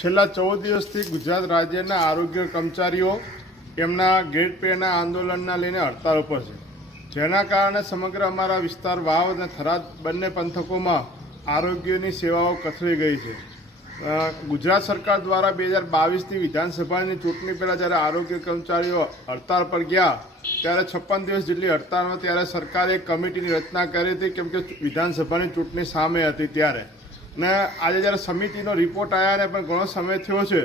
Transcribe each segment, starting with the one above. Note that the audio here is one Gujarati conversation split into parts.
છેલ્લા 14 દિવસથી ગુજરાત રાજ્યના આરોગ્ય કર્મચારીઓ એમના ગ્રેડ પેના આંદોલનના લઈને હડતાળ ઉપર છે, જેના કારણે સમગ્ર અમારા વિસ્તાર વાવ અને થરાદ બંને પંથકોમાં આરોગ્યની સેવાઓ કથળી ગઈ છે. ગુજરાત સરકાર દ્વારા 2022ની વિધાનસભાની ચૂંટણી પહેલાં જ્યારે આરોગ્ય કર્મચારીઓ હડતાળ પર ગયા ત્યારે 56 દિવસ જેટલી હડતાળમાં ત્યારે સરકારે એક કમિટીની રચના કરી હતી, કેમ કે વિધાનસભાની ચૂંટણી સામે હતી ત્યારે. ને આજે જ્યારે સમિતિનો રિપોર્ટ આવ્યા ને પણ ઘણો સમય થયો છે,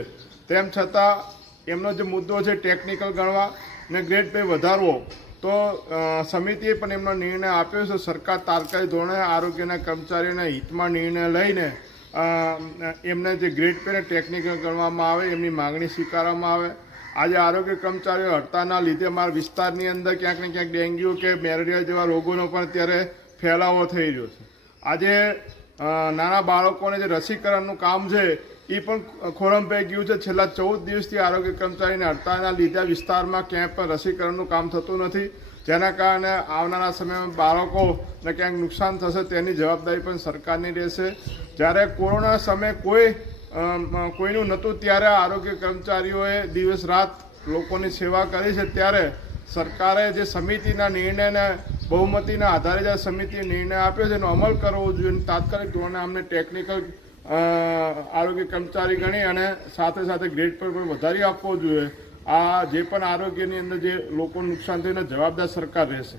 તેમ છતાં એમનો જે મુદ્દો છે ટેકનિકલ ગણવા ને ગ્રેડ પે વધારવો, તો સમિતિએ પણ એમનો નિર્ણય આપ્યો છે. સરકાર તાત્કાલિક ધોરણે આરોગ્યના કર્મચારીઓના હિતમાં નિર્ણય લઈને એમને જે ગ્રેડ પેને ટેકનિકલ ગણવામાં આવે, એમની માગણી સ્વીકારવામાં આવે. આજે આરોગ્ય કર્મચારીઓ હડતાળના લીધે અમારા વિસ્તારની અંદર ક્યાંક ને ક્યાંક ડેન્ગ્યુ કે મેલેરિયા જેવા રોગોનો પણ અત્યારે ફેલાવો થઈ રહ્યો છે. આજે નાના બાળકોને જે રસીકરણનું કામ છે એ પણ ખોરંભાઈ ગયું છે. છેલ્લા 14 દિવસથી આરોગ્ય કર્મચારીને હડતાળના લીધે વિસ્તારમાં ક્યાંય પણ રસીકરણનું કામ થતું નથી, જેના કારણે આવનારા સમયમાં બાળકોને ક્યાંક નુકસાન થશે તેની જવાબદારી પણ સરકારની રહેશે. જ્યારે કોરોના સમયે કોઈનું નહોતું ત્યારે આરોગ્ય કર્મચારીઓએ દિવસ રાત લોકોની સેવા કરી છે, ત્યારે સરકારે જે સમિતિના નિર્ણયને બહુમતીના આધારે જે સમિતિએ નિર્ણય આપ્યો છે એનો અમલ કરવો જોઈએ. તાત્કાલિક ધોરણે અમને ટેકનિકલ આરોગ્ય કર્મચારી ગણી અને સાથે સાથે ગ્રેડ પર પણ વધારી આપવો જોઈએ. આ જે પણ આરોગ્યની અંદર જે લોકોનું નુકસાન થયું એને જવાબદાર સરકાર રહેશે.